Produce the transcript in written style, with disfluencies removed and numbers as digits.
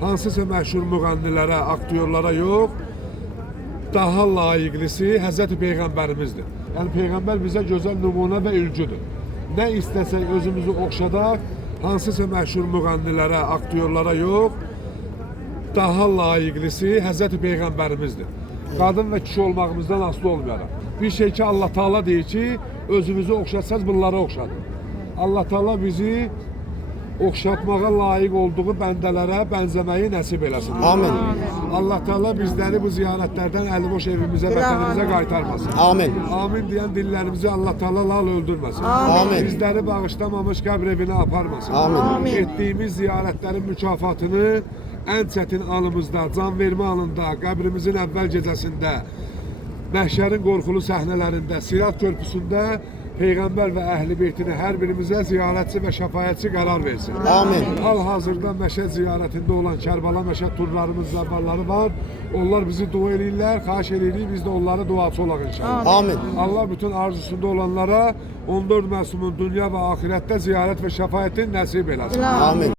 Hansısa məşhur müğənnilərə, aktyorlara yox, daha layiqlisi Həzrəti Peyğəmbərimizdir. Yəni Peyğəmbər bizə gözəl nümunə və ülgüdür. Nə istəsək özümüzü oxşadaq, hansısa məşhur müğənnilərə, aktyorlara yox, daha layiqlisi Həzrəti Peyğəmbərimizdir. Qadın və kişi olmağımızdan asılı olmayaraq. Bir şey ki Allah Taala deyir ki, özünüzü oxşatsanız bunlara oxşadın. Allah Taala bizi oxşatmağa layiq olduğu bəndələrə bənzəməyi nəsib eləsin. Amin. Allah Teala bizləri bu ziyarətlərdən əliboş evimizə, vətənimizə qaytarmasın. Amin. Amin deyən dillərimizi Allah Teala lal öldürməsin. Amin. Bizləri bağışlamamış qəbr evinə aparmasın. Amin. Etdiyimiz ziyarətlərin mükafatını ən çətin anımızda, can vermə anında, qəbrimizin əvvəl gecəsində, məhşərin qorxulu səhnələrində, Sirat körpüsündə Peyğəmbər və əhl-i beytini hər birimizə ziyarətçi və şəfaətçi qərar versin. Amin. Hal-hazırda Məşəd ziyarətində olan Kərbəla Məşəd turlarımız, zəvvarları var. Onlar bizi dua edirlər, xahiş edirik, biz də onları duaçı olaq inşallah. Amin. Allah bütün arzusunda olanlara 14 məsumun dünya və axirətdə ziyarət və şəfaətin nəsib eləsin. Amin.